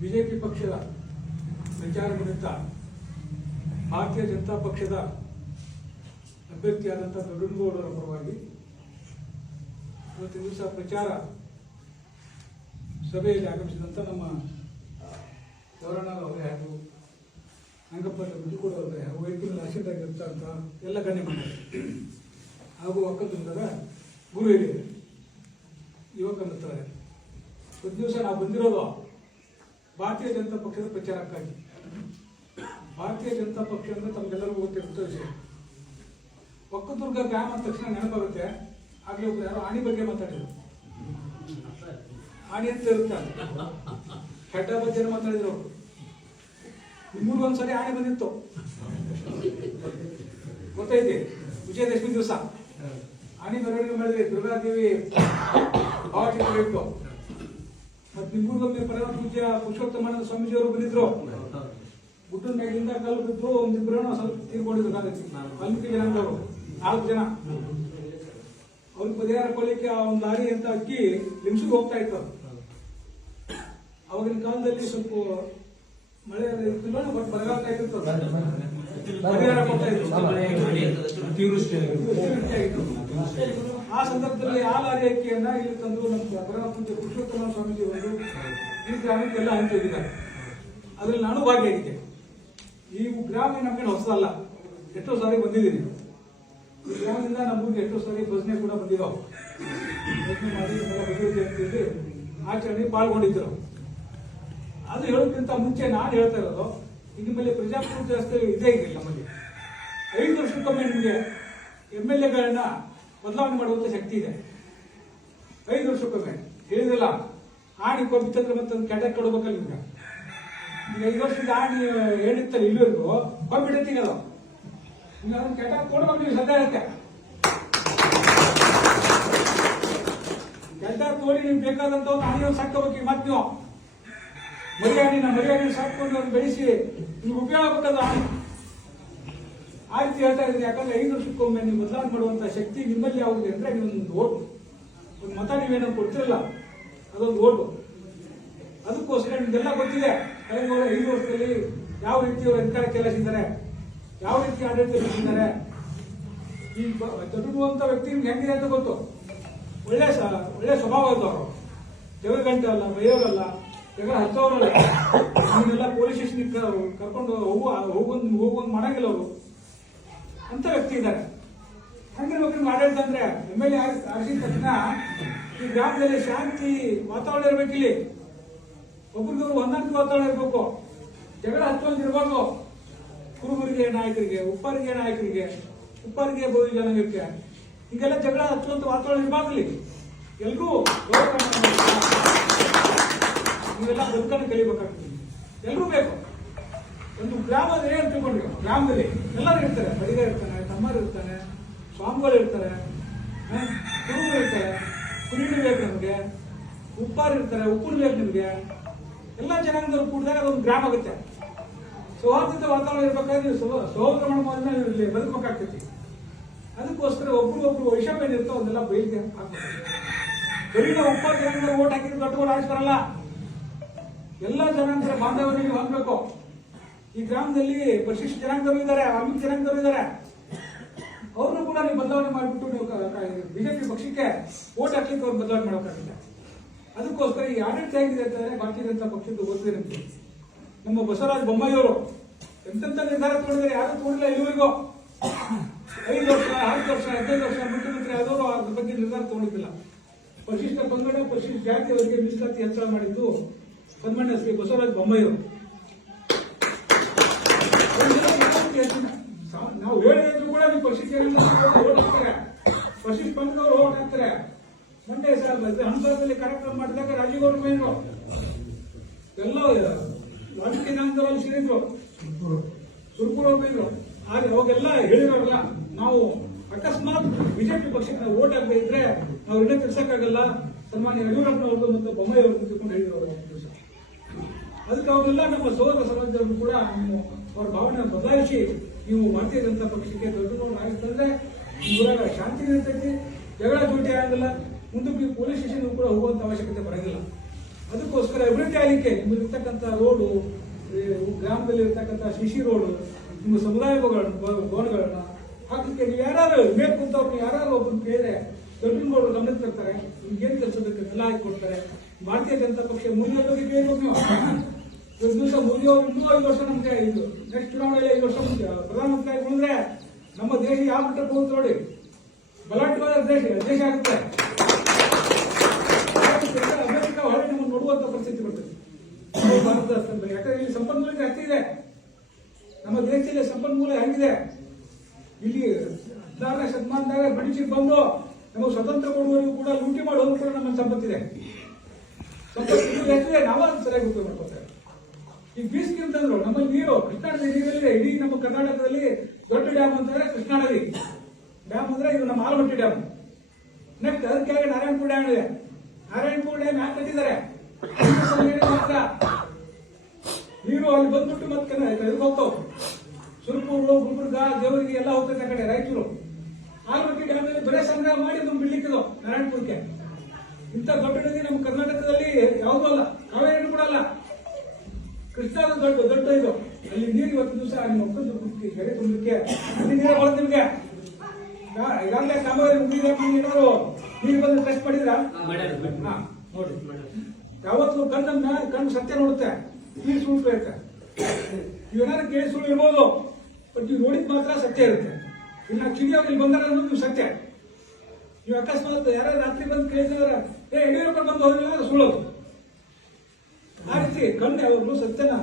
BJP ಪಕ್ಷದ ಪ್ರಚಾರ ನಿಮಿತ್ತ ಭಾರತೀಯ ಜನತಾ ಪಕ್ಷದ ಅಭ್ಯರ್ಥಿಯಾದಂಥ ದೊಡ್ಡನಗೌಡರ ಪರವಾಗಿ ಇವತ್ತಿನ ದಿವಸ ಪ್ರಚಾರ ಸಭೆಯಲ್ಲಿ ಆಗಮಿಸಿದಂಥ ನಮ್ಮ ಗೌರಣ್ಣವರೇ ಹಾಗೂ ಅಂಗಪ್ಪ ಮುದುಕೂಡವರೇ ಹಾಗೂ ವೈದ್ಯರಲ್ಲಿ ಆಶೀರ್ವಾಗಿರ್ತಕ್ಕಂಥ ಎಲ್ಲ ಗಣ್ಯಮಾನ್ಯರು ಹಾಗೂ ಒಕ್ಕಲಿಗರ ಗುರು ಹಿರಿಯರು ಯುವಕ ಮಿತ್ರರೇ, ಒಂದು ದಿವಸ ನಾವು ಬಂದಿರೋದು ಭಾರತೀಯ ಜನತಾ ಪಕ್ಷದ ಪ್ರಚಾರಕ್ಕಾಗಿ. ಭಾರತೀಯ ಜನತಾ ಪಕ್ಷ ಅಂದರೆ ತಮಗೆಲ್ಲರಿಗೂ ಗೊತ್ತಿರುತ್ತೆ ವಿಷಯ. ಒಕ್ಕದುರ್ಗ ಗ್ರಾಮ ಅಂದ ತಕ್ಷಣ ನೆನಪಾಗುತ್ತೆ. ಆಗಲೇ ಒಬ್ರು ಯಾರೋ ಆಣಿ ಬಗ್ಗೆ ಮಾತಾಡಿದ್ರು. ಆಣಿ ಅಂತ ಇರುತ್ತೆ, ಕೆಟ್ಟ ಬಗ್ಗೆ ಮಾತಾಡಿದ್ರು ಅವರು. ನಿಮ್ಮೂರಿಗೊಂದ್ಸರಿ ಆಣಿ ಬಂದಿತ್ತು, ಗೊತ್ತೈತಿ? ವಿಜಯದಶಮಿ ದಿವಸ ಆಣಿ ಮೆರವಣಿಗೆ ಮಾಡಿದ್ರಿ. ದುರ್ಗಾದೇವಿ ಭಾವಚಿತ್ರ ಇತ್ತು. ಮತ್ತೆ ನಿಮ್ಮೂರಿಗೊಮ್ಮೆ ಪರಮ ಪೂಜ್ಯ ಪುರುಷೋತ್ತಮಾನಂದ ಸ್ವಾಮೀಜಿಯವರು ಬಂದಿದ್ರು. ಗುಡ್ಡದ ಮೇಲಿಂದ ಕಲ್ಲು ಬಿದ್ದು ಒಂದಿಬ್ಬರು ಸ್ವಲ್ಪ ತೀರ್ಕೊಂಡಿದ್ರು. ವಾಲ್ಮೀಕಿ ಜನಾಂಗದವರು 4 ಜನ. ಅವ್ರಿಗೆ ಪರಿಹಾರ ಕೊಡ್ಲಿಕ್ಕೆ ಒಂದು ಲಾರಿ ಅಂತ ಅಕ್ಕಿ ಲಿಮ್ಸಿಗೆ ಹೋಗ್ತಾ ಇತ್ತು. ಅವಾಗಿನ ಕಾಲದಲ್ಲಿ ಸ್ವಲ್ಪ ಮಳೆ ಇರ್ತಿಲ್ಲ, ಬಟ್ ಬರಗಾಲ ಇತ್ತು. ಪರಿಹಾರ ಕೊಡ್ತಾ ಇತ್ತು. ಆ ಸಂದರ್ಭದಲ್ಲಿ ಆ ಲಾರಿ ಅಕ್ಕಿಯನ್ನ ಇಲ್ಲಿ ತಂದು ನಮ್ಮ ಪರಮ ಪೂಜ್ಯ ಪುರುಷೋತ್ತಮ ಸ್ವಾಮೀಜಿ ಅವರು ಈ ಗ್ರಾಮಕ್ಕೆಲ್ಲ ಹಂಚಿದ್ದಾರೆ. ಅದ್ರಲ್ಲಿ ನಾನು ಭಾಗಿಯಾಗಿದ್ದೆ. ಈ ಗ್ರಾಮ ನಮ್ಗೆ ಹೊಸದಲ್ಲ, ಎಷ್ಟೋ ಸಾರಿ ಬಂದಿದ್ದೀನಿ. ಈ ಗ್ರಾಮದಿಂದ ನಮ್ಮೂರಿಗೆ ಎಷ್ಟೋ ಸಾರಿ ಭಜನೆ ಕೂಡ ಬಂದಿದ್ದಾವೆ. ಭಜನೆ ಮಾಡಿ ಭಗವತಿ ಜಯಂತಿಯಲ್ಲಿ ಆಚರಣೆ ಪಾಲ್ಗೊಂಡಿದ್ದರು. ಅದು ಹೇಳೋಕ್ಕಿಂತ ಮುಂಚೆ ನಾನು ಹೇಳ್ತಾ ಇರೋದು, ನಿಮ್ಮಲ್ಲಿ ಪ್ರಜಾಪ್ರಭುತ್ವ ವ್ಯವಸ್ಥೆ ಇದೇ ಇದೆ. ನಮ್ಮಲ್ಲಿ 5 ವರ್ಷಕ್ಕೊಮ್ಮೆ ನಿಮಗೆ MLAಗಳನ್ನ ಬದಲಾವಣೆ ಮಾಡುವಂತ ಶಕ್ತಿ ಇದೆ. 5 ವರ್ಷಕ್ಕೊಮ್ಮೆ ಹೇಳಿದಿಲ್ಲ. ಆಣಿ ಕೊಬ್ಬಿತ್ತಂದ್ರೆ ಮತ್ತೊಂದು ಕೆಟ್ಟ ಕೊಡ್ಬೇಕಲ್ಲ ನಿಮ್ಗೆ. ಈಗ 5 ವರ್ಷದ ಆಣಿ ಹೇಳಿರ್ತಾರೆ, ಇಲ್ಲಿವರೆಗೂ ಕೊಂಬಿಡತ್ತೀಗ ಅದು. ಈಗ ಅದನ್ನ ಕೆಟ್ಟ ಕೊಡ್ಬೇಕು ನೀವು ಸದ್ಯಕ್ಕೆ. ಕೆಟ್ಟ ತೋಡಿ ನಿಮ್ಗೆ ಬೇಕಾದಂತ ಒಂದು ಆಣಿಯನ್ನು ಸಾಕೋಬೇಕು. ಈಗ ಮತ್ತೆ ನೀವು ಮರಿಯಾಣಿನ ಸಾಕೊಂಡು ಅದನ್ನು ಬೆಳೆಸಿ ನಿಮ್ಗೆ ಉಪಯೋಗ ಆಗಬೇಕಲ್ಲ ಆಣಿ. ಆ ರೀತಿ ಹೇಳ್ತಾ ಇದ್ದೀನಿ. ಯಾಕಂದ್ರೆ 5 ವರ್ಷಕ್ಕೊಮ್ಮೆ ನೀವು ಬದಲಾವಣೆ ಮಾಡುವಂತ ಶಕ್ತಿ ನಿಮ್ಮಲ್ಲಿ ಯಾವುದು ಅಂದ್ರೆ ನೀವೊಂದು ಓಟು, ಒಂದು ಮತ ನೀವೇನೋ ಕೊಡ್ತಿರಲ್ಲ, ಅದೊಂದು ಓಟು. ಅದಕ್ಕೋಸ್ಕರ ನಿಮ್ಗೆಲ್ಲ ಗೊತ್ತಿದೆ ಕಳೆದ 5 ವರ್ಷದಲ್ಲಿ ಯಾವ ರೀತಿ ಅವರು ಅಧಿಕಾರಕ್ಕೆ ಕೆಲಸಿದ್ದಾರೆ, ಯಾವ ರೀತಿ ಆಡಳಿತ ನಡೆಸಿದ್ದಾರೆ. ಈ ಚದುರುವಂತ ವ್ಯಕ್ತಿ ನಿಮ್ಗೆ ಹೆಂಗಿದೆ ಅಂತ ಗೊತ್ತು. ಒಳ್ಳೆ ಸ್ವಭಾವ ಇದ್ದವರು, ಜಗಳ ಅಲ್ಲ, ಬೈಯೋರಲ್ಲ, ಜಗಳ ಹಚ್ಚೋರಲ್ಲ. ನೀವೆಲ್ಲ ಪೊಲೀಸ್ ಸ್ಟೇಷನ್ಗೆ ಕರ್ಕೊಂಡು ಹೋಗೊಂದು ಮಾಡಂಗಿಲ್ಲ ಅವರು. ಅಂತ ವ್ಯಕ್ತಿ ಇದ್ದಾರೆ. ಹಂಗಿರ್ಬೇಕು ಆಡಳಿತ ಅಂದ್ರೆ. MLA ಆರಿಸಿದ ತಕ್ಷಣ ಈ ಗ್ರಾಮದಲ್ಲಿ ಶಾಂತಿ ವಾತಾವರಣ ಇರ್ಬೇಕಿಲ್ಲಿ. ಒಬ್ರಿಗೊಬ್ರು ಹೊಂದಾಣಿಕೆ ವಾತಾವರಣ ಇರ್ಬೇಕು. ಜಗಳ ಹಚ್ಚೋದಿರ್ಬಾರ್ದು. ಕುರುಬರಿಗೆ ನಾಯಕರಿಗೆ, ಉಪ್ಪಾರಿಗೆ ಬೋಧಿ ಜನಾಂಗಕ್ಕೆ ಹೀಗೆಲ್ಲ ಜಗಳ ಹಚ್ಚುವಂತ ವಾತಾವರಣ ಇರಬಾರ್ದು. ಎಲ್ರೂ ನೀವೆಲ್ಲ ಬದುಕನ್ನು ಕಲಿಬೇಕಾಗ್ತದೆ. ಎಲ್ಲರೂ ಬೇಕು. ಒಂದು ಗ್ರಾಮದ ಏನು ತಿಳ್ಕೊಂಡ್ರಿ, ಗ್ರಾಮದಲ್ಲಿ ಎಲ್ಲರೂ ಇರ್ತಾರೆ. ಬಡಿಗ ಇರ್ತಾನೆ, ತಮ್ಮರು ಇರ್ತಾನೆ, ಸ್ವಾಮಿಗಳು ಇರ್ತಾರೆ, ಕುರುಬರು ಇರ್ತಾರೆ. ಕುರಿಗಳು ಬೇಕು ನಮಗೆ, ಉಪ್ಪಾರು ಇರ್ತಾರೆ, ಉಪ್ಪುರು ಬೇಕು ನಿಮಗೆ. ಎಲ್ಲ ಜನಾಂಗದವರು ಕೂಡಿದಾಗ ಅದೊಂದು ಗ್ರಾಮ ಆಗುತ್ತೆ. ಸೌಹಾರ್ದತೆ ವಾತಾವರಣ ಇರ್ಬೇಕಾದ್ರೆ ನೀವು ಸಹೋದರ ಮನೋಭಾವನೆ ಇಲ್ಲಿ ಬದುಕಬೇಕಾಗ್ತೈತಿ. ಅದಕ್ಕೋಸ್ಕರ ಒಬ್ರು ವೈಷಮ್ಯ ಏನಿರ್ತೋ ಅದನ್ನೆಲ್ಲ ಬಯಲಿಗೆ ಹಾಕ್ಬೇಕು. ಬರೀ ನಾವು ಉಪ್ಪಾರ ಜನಾಂಗದ ಓಟ್ ಹಾಕಿದ್ರೆ ದೊಡ್ಡ ಆಯ್ತು ಬರಲ್ಲ. ಎಲ್ಲ ಜನಾಂಗದ ಬಾಂಧವರಿಗೆ ಹೊಂದಬೇಕು. ಈ ಗ್ರಾಮದಲ್ಲಿ ಪರಿಶಿಷ್ಟ ಜನಾಂಗದವರು ಇದ್ದಾರೆ, ವಾಲ್ಮೀಕಿ ಜನಾಂಗದವರು ಇದ್ದಾರೆ. ಅವ್ರನ್ನು ಕೂಡ ನೀವು ಬದಲಾವಣೆ ಮಾಡಿಬಿಟ್ಟು ನೀವು ಬಿಜೆಪಿ ಪಕ್ಷಕ್ಕೆ ಓಟ್ ಹಾಕ್ಲಿಕ್ಕೆ ಅವ್ರು ಬದಲಾವಣೆ ಮಾಡಬೇಕಾಗಿದೆ. ಅದಕ್ಕೋಸ್ಕರ ಈ ಆಡಳಿತ ಹೇಗಿದೆ ಅಂತಂದ್ರೆ ಭಾರತೀಯ ಜನತಾ ಪಕ್ಷದ ಗೊತ್ತಿದೆ ನಿಮಗೆ. ನಮ್ಮ ಬಸವರಾಜ ಬೊಮ್ಮಾಯಿಯವರು ಎಂತೆಂಥ ನಿರ್ಧಾರ ತಗೊಂಡಿದ್ದಾರೆ, ಯಾರು ತಗೊಂಡಿಲ್ಲ ಇಲ್ಲಿವರೆಗೂ. 5 ವರ್ಷ, 10 ವರ್ಷ, 15 ವರ್ಷ ಮುಖ್ಯಮಂತ್ರಿ ಆದವರು ಅದ್ರ ಬಗ್ಗೆ ನಿರ್ಧಾರ ತಗೊಂಡಿದ್ದಿಲ್ಲ. ಪರಿಶಿಷ್ಟ ಪಂಗಡ, ಪರಿಶಿಷ್ಟ ಜಾತಿಯವರಿಗೆ ಮೀಸಲಾತಿ ಹೆಚ್ಚಳ ಮಾಡಿದ್ದು ಸನ್ಮಾನ್ಯ ಶ್ರೀ ಬಸವರಾಜ ಬೊಮ್ಮಾಯಿಯವರು. ನಾವು ಹೇಳಿದ್ರು ಕೂಡ ನೀವು ಪರಿಶಿಷ್ಟ ಓಟ್ ಹಾಕ್ತಾರೆ, ಪರಿಶಿಷ್ಟ ಪಂಗಡವರು ಓಟ್ ಹಾಕ್ತಾರೆ. ಮೊನ್ನೆ ಹಂಸದಲ್ಲಿ ಕಾರ್ಯಕ್ರಮ ಮಾಡಿದಾಗ ರಾಜೀವ್ ಗೌಡ ಮೇಯರು ಎಲ್ಲ ವಾಲ್ಮೀಕಿ ಜನಾಂಗದವರು ಸೇರಿದ್ರು, ಸುರ್ಪುರ ಹೋಗಿದ್ರು. ಆದ್ರೆ ಅವಾಗೆಲ್ಲ ಹೇಳಿರೋಲ್ಲ, ನಾವು ಅಕಸ್ಮಾತ್ ಬಿಜೆಪಿ ಪಕ್ಷಕ್ಕೆ ನಾವು ಓಟ್ ಹಾಕದೇ ಇದ್ರೆ ನಾವು ಇನ್ನೂ ತಿರ್ಸಕ್ಕಾಗಲ್ಲ. ಸನ್ಮಾನ್ಯ ಯಡಿಯೂರಪ್ಪನವರು ಮತ್ತು ಬೊಮ್ಮಾಯಿಯವರು ನಿಂತುಕೊಂಡು ಹೇಳಿದ್ರು ದಿವಸ. ಅದಕ್ಕೆ ಅವರೆಲ್ಲ ನಮ್ಮ ಸೋದರ ಸಮಾಜದವರು ಕೂಡ ಅವ್ರ ಭಾವನೆ ಬದಲಾಯಿಸಿ ನೀವು ಭಾರತೀಯ ಜನತಾ ಪಕ್ಷಕ್ಕೆ ದೊಡ್ಡ ಆಗಿರ್ತಂದ್ರೆ ಊರಾಗ ಶಾಂತಿ ಇರ್ತೈತಿ, ಜಗಳ ಜೂಟಿ ಆಗಲ್ಲ. ಮುಂದಕ್ಕೆ ಪೊಲೀಸ್ ಸ್ಟೇಷನ್ ಕೂಡ ಹೋಗುವಂತ ಅವಶ್ಯಕತೆ ಬರಂಗಿಲ್ಲ. ಅದಕ್ಕೋಸ್ಕರ ಅಭಿವೃದ್ಧಿ ಆಗಲಿಕ್ಕೆ ನಿಮ್ಮಲ್ಲಿರ್ತಕ್ಕಂಥ ರೋಡು, ಗ್ರಾಮದಲ್ಲಿ ಇರ್ತಕ್ಕಂಥ ಶಿಶಿ ರೋಡು, ನಿಮ್ಮ ಸಮುದಾಯ ಭವನಗಳನ್ನ ಹಾಕಲಿಕ್ಕೆ ನೀವು ಯಾರು ಬೇಕು ಅಂತ ಅವ್ರನ್ನ ಯಾರು ಒಬ್ಬರು ಕೇಳಿದ್ರೆ ದೊಡ್ಡಗಳು ಗಮನಕ್ಕೆ ತರ್ತಾರೆ. ನಿಮ್ಗೇನು ಕೆಲಸ ಬೇಕು ಎಲ್ಲ ಹಾಕಿ ಕೊಡ್ತಾರೆ. ಭಾರತೀಯ ಜನತಾ ಪಕ್ಷ ಮುಂದಿನ ಬಗ್ಗೆ ಕೇಳಬೇಕು ನೀವು. ಇವತ್ತು ದಿವಸ ಮೋದಿ ಅವರು ಇನ್ನೂ 5 ವರ್ಷ ನಮ್ಗೆ ಇದು ನೆಕ್ಸ್ಟ್ ಚುನಾವಣೆಯಲ್ಲಿ 5 ವರ್ಷ ಮುಂಚೆ ಪ್ರಧಾನಮಂತ್ರಿ ಆಗಿ ಉಳಿದ್ರೆ ನಮ್ಮ ದೇಶ ಯಾವ ಮಟ್ಟಕ್ಕೆ ಹೋಗುತ್ತೆ ನೋಡಿ. ಬಲಾಢ್ಯವಾದ ದೇಶ ಆಗುತ್ತೆ. ಅಮೆರಿಕ ಹೊರಗೆ ನಮ್ಮನ್ನು ನೋಡುವಂತ ಪರಿಸ್ಥಿತಿ ಬರ್ತದೆ ಭಾರತ. ಯಾಕಂದ್ರೆ ಇಲ್ಲಿ ಸಂಪನ್ಮೂಲ ಜಾಸ್ತಿ ಇದೆ. ನಮ್ಮ ದೇಶದಲ್ಲಿ ಸಂಪನ್ಮೂಲ ಹೆಂಗಿದೆ. ಇಲ್ಲಿ 16ನೇ ಶತಮಾನದಾಗ ಬ್ರಿಟಿಷರು ಬಂದು ನಮಗೆ ಸ್ವತಂತ್ರ ಕೊಡುವವರೆಗೂ ಕೂಡ ಲೂಟಿ ಮಾಡಿ ಹೋದ್ರು ಕೂಡ ನಮ್ಮ ಸಂಪತ್ತಿದೆ. ಸಂಪತ್ತು ಎಷ್ಟಿದೆ ನಾವು ಅದು ಸರಿಯಾಗಿ ಉಪಯೋಗ ಮಾಡ್ಕೊತಾರೆ. ಈಗ ಬೀಸ್ಕಿ ಅಂತಂದ್ರು ನಮ್ಮಲ್ಲಿ ನೀರು ಕೃಷ್ಣಾ ನದಿ ನೀರಲ್ಲಿ ಇಡೀ ನಮ್ಮ ಕರ್ನಾಟಕದಲ್ಲಿ ದೊಡ್ಡ ಡ್ಯಾಮ್ ಅಂತಂದ್ರೆ ಕೃಷ್ಣಾ ನದಿ ಡ್ಯಾಮ್ ಅಂದ್ರೆ ಇದು ನಮ್ಮ ಆಲಮಟ್ಟಿ ಡ್ಯಾಮ್. ನೆಕ್ಸ್ಟ್ ಅದಕ್ಕೆ ನಾರಾಯಣಪುರ ಡ್ಯಾಮ್ ಇದೆ. ನಾರಾಯಣಪುರ ಡ್ಯಾಮ್ ಯಾಕೆ ಕಟ್ಟಿದ್ದಾರೆ ಮಾತ್ರ ನೀರು ಅಲ್ಲಿ ಬಂದ್ಬಿಟ್ಟು ಮತ್ತೆ ಇದಕ್ಕೆ ಹೋಗ್ತಾವ. ಸುರಪೂರು, ಗುಲ್ಬರ್ಗ, ದೇವರಿಗೆ ಎಲ್ಲ ಹೋಗ್ತದೆ ಆ ಕಡೆ ರಾಯಚೂರು. ಆಲಮಟ್ಟಿ ಡ್ಯಾಮ್ ಅಲ್ಲಿ ಬರೇ ಸಂಗ್ರಹ ಮಾಡಿ ನಮ್ಗೆ ಬಿಡ್ಲಿಕ್ಕಿದು ನಾರಾಯಣಪುರಕ್ಕೆ. ಇಂಥ ದೊಡ್ಡ ನದಿ ನಮ್ಮ ಕರ್ನಾಟಕದಲ್ಲಿ ಯಾವುದೂ ಅಲ್ಲ, ಕಾವೇರಿ ಕೂಡ ಅಲ್ಲ. ಕೃಷ್ಣಾದ ದೊಡ್ಡ ಇದು. ಅಲ್ಲಿ ನೀರು ಇವತ್ತು ದಿವಸ ನಿಮ್ಮ ಒಕ್ಕಲು ಕೆರೆ ತುಂಬಲಿಕ್ಕೆ ಅಲ್ಲಿ ನೀರೇ ಬರುತ್ತೆ ನಿಮ್ಗೆ. ಈಗಾಗಲೇ ಕಾವೇರಿ ಏನಾದ್ರು ನೀರು ಬಂದು ಟೆಸ್ಟ್ ಮಾಡಿದ್ರ ನೋಡಿ. ಯಾವತ್ತು ಕಣ್ಣು ಸತ್ಯ ನೋಡುತ್ತೆ, ನೀರು ಸುಳ್ಳು ಇರುತ್ತೆ. ನೀವೇನಾದ್ರು ಕೇಳಿ ಸುಳ್ಳು ಇರ್ಬೋದು, ಬಟ್ ನೀವು ನೋಡಿದ್ ಮಾತ್ರ ಸತ್ಯ ಇರುತ್ತೆ. ಇಲ್ಲ ಕಿಡಿಯವ್ರು ಇಲ್ಲಿ ಬಂದಾರ ಅನ್ನೋದು ನೀವು ಸತ್ಯ. ನೀವು ಅಕಸ್ಮಾತ್ ಯಾರು ರಾತ್ರಿ ಬಂದು ಕೇಳಿದ್ರೆ ಯಡಿಯೂರಪ್ಪ ಬಂದು ಹೋಗಿಲ್ಲ ಸುಳ್ಳೋದು. ಆ ರೀತಿ ಕಣ್ಣು ಯಾವಾಗಲೂ ಸತ್ಯನ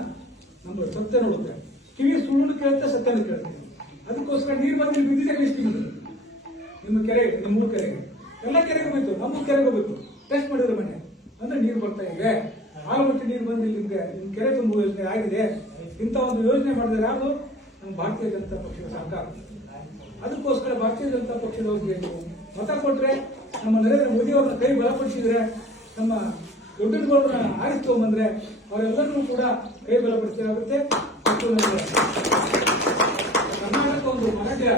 ನಮ್ಮ ಸತ್ಯ ನೋಡುತ್ತೆ. ಕಿವಿ ಸುಳ್ಳು ಕೇಳುತ್ತೆ, ಸತ್ಯನ ಕೇಳುತ್ತೆ. ಅದಕ್ಕೋಸ್ಕರ ನೀರು ಬಂದು ಇಲ್ಲಿ ಬಿದ್ದಿದೆ ಕಳಿಸ್ತೀವಿ. ನಿಮ್ಮ ಕೆರೆಗೆ, ನಿಮ್ಮ ಮೂರು ಕೆರೆಗೆ, ಎಲ್ಲ ಕೆರೆಗೆ ಹೋಗ್ಬೇಕು, ನಮ್ಮ ಕೆರೆಗೆ ಹೋಗ್ಬೇಕು. ಟೆಸ್ಟ್ ಮಾಡಿದ್ರೆ ಮನೆ ಅಂದ್ರೆ ನೀರು ಬರ್ತಾ ಇದೆ. ಆಲಮಟ್ಟಿ ನೀರು ಬಂದು ನಿಮ್ಗೆ ನಿಮ್ ಕೆರೆ ತುಂಬುವ ಯೋಜನೆ ಆಗಿದೆ. ಇಂಥ ಒಂದು ಯೋಜನೆ ಮಾಡಿದ್ರೆ ಯಾವುದು ನಮ್ಮ ಭಾರತೀಯ ಜನತಾ ಪಕ್ಷದ ಸರ್ಕಾರ. ಅದಕ್ಕೋಸ್ಕರ ಭಾರತೀಯ ಜನತಾ ಪಕ್ಷದವ್ರಿಗೆ ನೀವು ಮತ ಕೊಟ್ರೆ, ನಮ್ಮ ನರೇಂದ್ರ ಮೋದಿ ಅವ್ರನ್ನ ಕೈ ಬಲಪಡಿಸಿದ್ರೆ, ನಮ್ಮ ದೊಡ್ಡಗಳನ್ನ ಆರಿಸ್ಕೊಂಡ್ಬಂದ್ರೆ ಅವರೆಲ್ಲರೂ ಕೂಡ ಕೈ ಬಲಪಡಿಸಲಾಗುತ್ತೆ. ಮತ್ತು ಕರ್ನಾಟಕ ಒಂದು ಬಲಾಢ್ಯ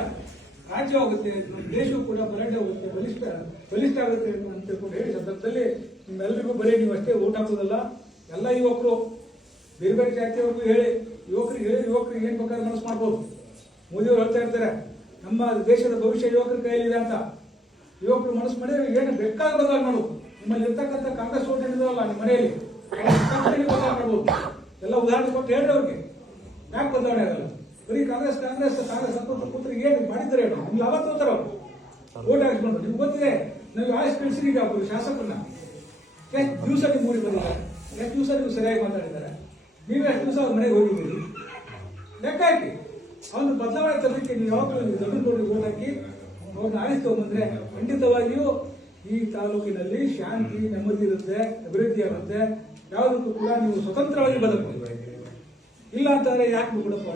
ರಾಜ್ಯವಾಗುತ್ತೆ, ನಮ್ಮ ದೇಶವು ಕೂಡ ಬಲಾಢ್ಯ ಹೋಗುತ್ತೆ, ಬಲಿಷ್ಠ ಆಗುತ್ತೆ ಅಂತ ತಿಳ್ಕೊಂಡು ಹೇಳಿ ಸಂದರ್ಭದಲ್ಲಿ ನಿಮ್ಮೆಲ್ಲರಿಗೂ ಬರೀ ನೀವು ಅಷ್ಟೇ ಓಟ್ ಹಾಕೋದಲ್ಲ, ಎಲ್ಲ ಯುವಕರು ಬೇರೆ ಬೇರೆ ಜಾತಿಯವ್ರಿಗೂ ಹೇಳಿ, ಯುವಕರಿಗೆ ಏನ್ ಬೇಕಾದ್ರೆ ಮನಸ್ಸು ಮಾಡ್ಬೋದು. ಮೋದಿಯವರು ಹೇಳ್ತಾ ಇರ್ತಾರೆ ನಮ್ಮ ದೇಶದ ಭವಿಷ್ಯ ಯುವಕರ ಕೈಯಲ್ಲಿದೆ ಅಂತ. ಯುವಕರು ಮನಸ್ಸು ಮಾಡಿದ್ರೆ ಏನು ಬೇಕಾದಾಗ ಮಾಡು. ನಿಮ್ಮಲ್ಲಿ ಇರ್ತಕ್ಕಂಥ ಕಾಂಗ್ರೆಸ್ ಓಟ್ ಏನಿದಾವಲ್ಲ ನಿಮ್ಮ ಮನೆಯಲ್ಲಿ ಬದಲಾವಣೆ ಮಾಡ್ಬೋದು. ಎಲ್ಲ ಉದಾಹರಣೆ ಕೊಟ್ಟು ಹೇಳ್ರಿ ಅವ್ರಿಗೆ ಯಾಕೆ ಬದಲಾವಣೆ ಆಗಲ್ಲ. ಬರೀ ಕಾಂಗ್ರೆಸ್ ಅಂತ ಕೂತ್ರಿಗೆ ಏನು ಮಾಡಿದ್ದಾರೆ ಹೇಳು. ನಿಮ್ಗೆ ಲಾಭ ತಗೋತಾರ ಅವರು ಓಟ್ ಹಾಕಿಸ್ಕೊಂಡು. ನಿಮ್ಗೆ ಗೊತ್ತಿದೆ ನಾವು ಆಯ್ಸ್ ಕಳಿಸಿರಿ ಈಗ ಶಾಸಕರನ್ನ ಎಷ್ಟು ದಿವಸ ನಿಮ್ಮ ಊರಿಗೆ ಬಂದಿದ್ದಾರೆ, ಎಷ್ಟು ದಿವಸ ನೀವು ಸರಿಯಾಗಿ ಮಾತಾಡಿದ್ದಾರೆ, ನೀವು ಎಷ್ಟು ದಿವಸ ಅವ್ರ ಮನೆಗೆ ಹೋಗಿದ್ದೀರಿ ಲೆಕ್ಕ ಹಾಕಿ. ಅವನು ಬದಲಾವಣೆ ತರಲಿಕ್ಕೆ ನೀವು ಯಾವಾಗಲೂ ದೊಡ್ಡ ಓಟ್ ಹಾಕಿ ಅವ್ರನ್ನ ಆರಿಸ್ಕೊಂಡ್ಬಂದ್ರೆ ಖಂಡಿತವಾಗಿಯೂ ಈ ತಾಲೂಕಿನಲ್ಲಿ ಶಾಂತಿ, ನೆಮ್ಮದಿ ಇರುತ್ತೆ, ಅಭಿವೃದ್ಧಿ ಆಗುತ್ತೆ. ಯಾವುದಕ್ಕೂ ಕೂಡ ನೀವು ಸ್ವತಂತ್ರವಾಗಿ ಬದಕಬಹುದು. ಇಲ್ಲ ಅಂತಂದ್ರೆ ಯಾಕೆ ಬಿಡಪ್ಪ,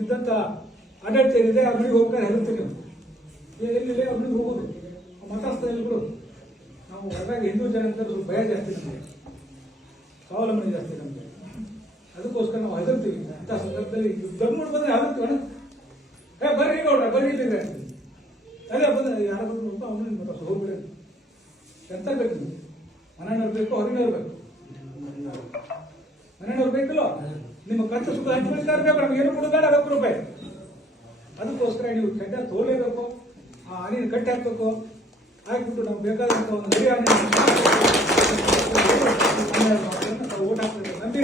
ಇದ್ದಂತ ಆಡಳಿತ ಏನಿದೆ ಆ ಮನೆಗೆ ಹೋಗ್ತಾರೆ ಹೆದರ್ತೀವಿ ನೀವು. ಎಲ್ಲಿದೆ ಆ ಮನೆಗೆ ಹೋಗೋದು ಮತಸ್ಥದಲ್ಲಿ ಬಿಡು. ನಾವು ಹೊರಗಾಗಿ ಹಿಂದೂ ಜನ ಅಂತ ಭಯ ಜಾಸ್ತಿ, ನಮಗೆ ಸ್ವಾವಲಂಬನೆ ಜಾಸ್ತಿ ನಮಗೆ. ಅದಕ್ಕೋಸ್ಕರ ನಾವು ಹೆದರ್ತೀವಿ. ಇಂಥ ಸಂದರ್ಭದಲ್ಲಿ ದೊಡ್ಡ ಬಂದ್ರೆ ಹೆದರ್ತೀವಿ. ಬರ್ರಿ ನೋಡ್ರ ಬರ್ರಿ ಇಲ್ಲಿದೆ ಅದೇ ಬಂದ ಯಾರು ಬಂದು ಅಂತ ಅವನು ನಿಮ್ಮ ಹೋಗ್ಬಿಡಿ. ಎಂತ ಬೇಕು ನೀವು? ಮನೆಯವ್ರು ಬೇಕು, ಹೊರಗಿನವ್ರು ಬೇಕು. ಮನೆಯವ್ರು ಬೇಕಲ್ಲ, ನಿಮ್ಮ ಖರ್ಚು ಸುಖ ಹಂಚಿಕೊಳ್ಳಿದ್ದಾರೆ ಬೇಕು. ನಮ್ಗೆ ಏನು ಕೊಡೋದಾಡ 10 ರೂಪಾಯಿ. ಅದಕ್ಕೋಸ್ಕರ ನೀವು ಕೆಟ್ಟ ತೋಲೇಬೇಕು, ಆ ಹನಿನ ಕಟ್ಟಿ ಹಾಕ್ಬೇಕು. ಹಾಕ್ಬಿಟ್ಟು ನಮ್ಗೆ ಬೇಕಾದಂತ ಒಂದು ಓಟ್ ಹಾಕ್ಬೇಕು. ನಂಬಿ